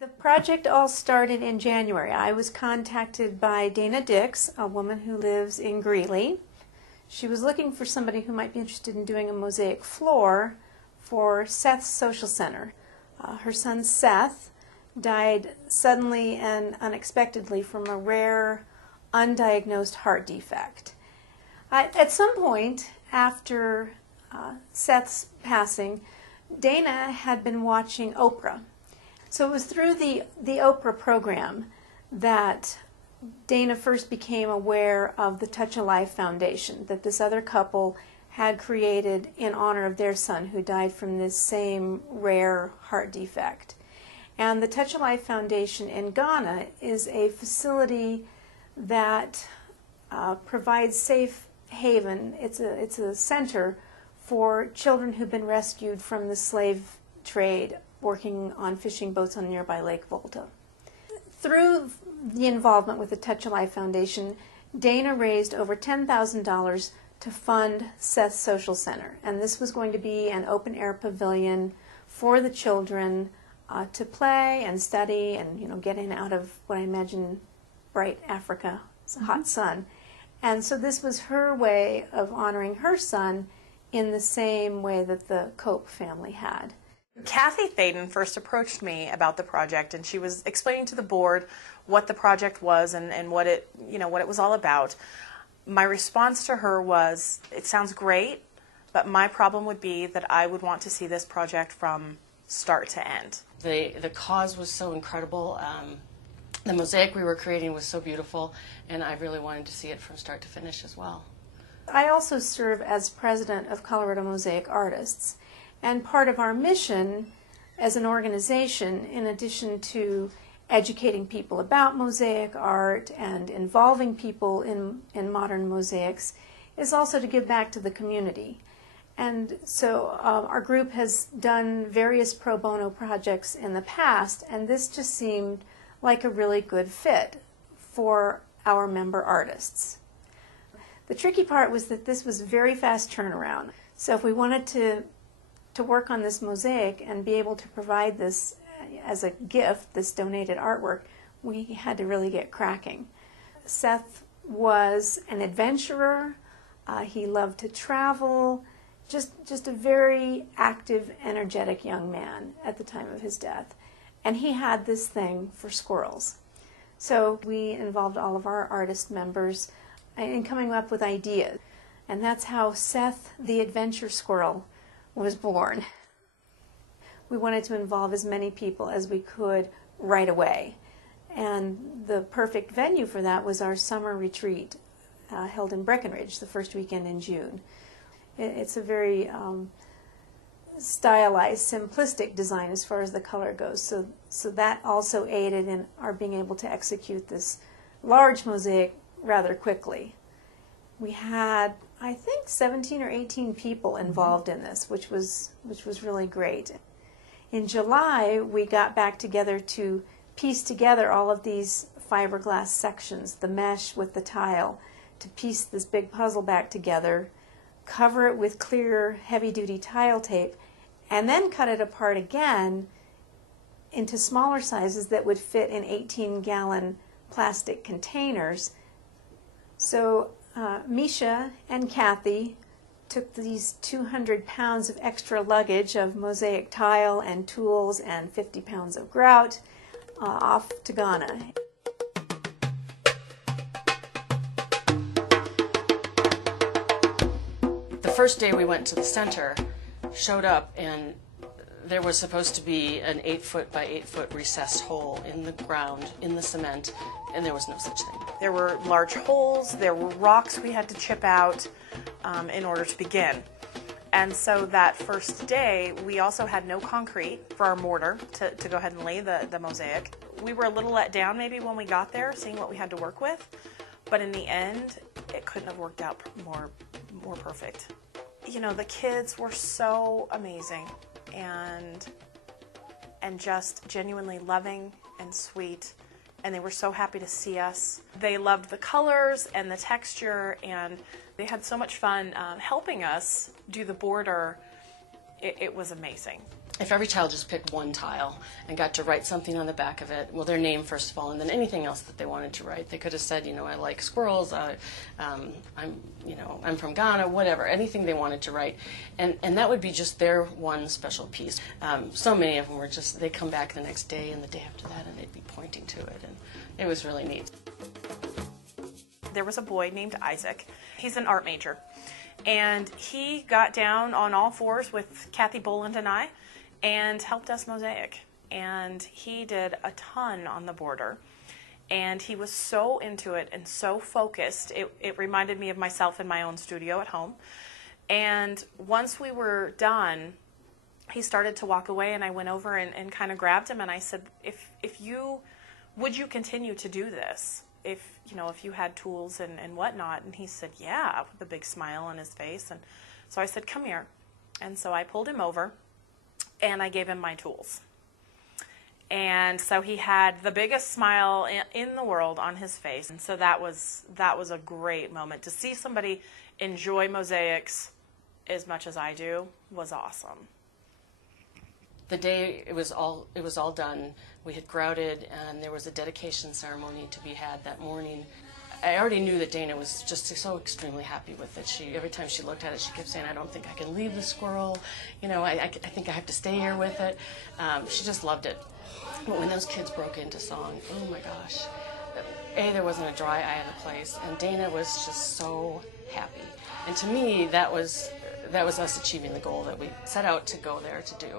The project all started in January. I was contacted by Dana Dix, a woman who lives in Greeley. She was looking for somebody who might be interested in doing a mosaic floor for Seth's social center. Her son Seth died suddenly and unexpectedly from a rare, undiagnosed heart defect. At some point after Seth's passing, Dana had been watching Oprah. So it was through the Oprah program that Dana first became aware of the Touch of Life Foundation that this other couple had created in honor of their son who died from this same rare heart defect. And the Touch of Life Foundation in Ghana is a facility that provides safe haven. It's a center for children who've been rescued from the slave trade working on fishing boats on nearby Lake Volta. Through the involvement with the Touch of Life Foundation, Dana raised over $10,000 to fund Seth's Social Center. And this was going to be an open-air pavilion for the children to play and study and get in out of what I imagine bright Africa, hot sun. And so this was her way of honoring her son in the same way that the Cope family had. Kathy Thaden first approached me about the project, and she was explaining to the board what the project was and what it was all about. My response to her was, it sounds great, but my problem would be that I would want to see this project from start to end. The cause was so incredible. The mosaic we were creating was so beautiful, and I really wanted to see it from start to finish as well. I also serve as president of Colorado Mosaic Artists. And part of our mission as an organization, in addition to educating people about mosaic art and involving people in modern mosaics, is also to give back to the community. And so our group has done various pro bono projects in the past, and this just seemed like a really good fit for our member artists. The tricky part was that this was very fast turnaround. So if we wanted to work on this mosaic and be able to provide this as a gift, this donated artwork, we had to really get cracking. Seth was an adventurer. He loved to travel, just a very active, energetic young man at the time of his death. And he had this thing for squirrels. So we involved all of our artist members in coming up with ideas. And that's how Seth the Adventure Squirrel was born. We wanted to involve as many people as we could right away. And the perfect venue for that was our summer retreat held in Breckenridge the first weekend in June. It's a very stylized, simplistic design as far as the color goes. So that also aided in our being able to execute this large mosaic rather quickly. We had, I think, 17 or 18 people involved in this, which was really great. In July, we got back together to piece together all of these fiberglass sections, the mesh with the tile, to piece this big puzzle back together, cover it with clear, heavy-duty tile tape, and then cut it apart again into smaller sizes that would fit in 18-gallon plastic containers. So Misha and Kathy took these 200 pounds of extra luggage of mosaic tile and tools and 50 pounds of grout off to Ghana. The first day we went to the center, showed up, and there was supposed to be an 8-foot by 8-foot recessed hole in the ground, in the cement, and there was no such thing. There were large holes, there were rocks we had to chip out in order to begin. And so that first day, we also had no concrete for our mortar to go ahead and lay the mosaic. We were a little let down maybe when we got there, seeing what we had to work with, but in the end, it couldn't have worked out more perfect. You know, the kids were so amazing and just genuinely loving and sweet, and they were so happy to see us. They loved the colors and the texture, and they had so much fun helping us do the border. It was amazing. if every child just picked one tile and got to write something on the back of it, well, their name first of all, and then anything else that they wanted to write. They could have said, I like squirrels, I'm from Ghana, whatever, anything they wanted to write. And that would be just their one special piece. So many of them were just, they come back the next day and the day after that, and they'd be pointing to it, and it was really neat. There was a boy named Isaac. He's an art major. And he got down on all fours with Kathy Boland and I and helped us mosaic. And he did a ton on the border. And he was so into it and so focused. It reminded me of myself in my own studio at home. And once we were done, he started to walk away, and I went over and kind of grabbed him, and I said, would you continue to do this? If you had tools and whatnot. And he said, yeah, with a big smile on his face. And so I said, come here. And so I pulled him over and I gave him my tools. And so he had the biggest smile in the world on his face. And so that was a great moment. To see somebody enjoy mosaics as much as I do was awesome. The day it was all done, we had grouted, and there was a dedication ceremony to be had that morning. I already knew that Dana was just so extremely happy with it. Every time she looked at it, she kept saying, I don't think I can leave the squirrel. I think I have to stay here with it. She just loved it. But when those kids broke into song, oh my gosh. There wasn't a dry eye in the place, and Dana was just so happy. And to me, that was us achieving the goal that we set out to go there to do.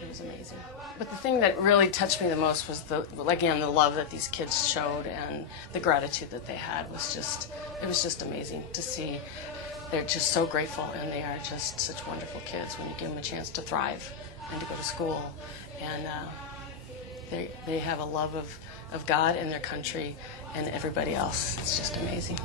It was amazing. But the thing that really touched me the most was the love that these kids showed, and the gratitude that they had it was just amazing to see. They're just so grateful, and they are just such wonderful kids when you give them a chance to thrive and to go to school. And they have a love of God and their country and everybody else. It's just amazing.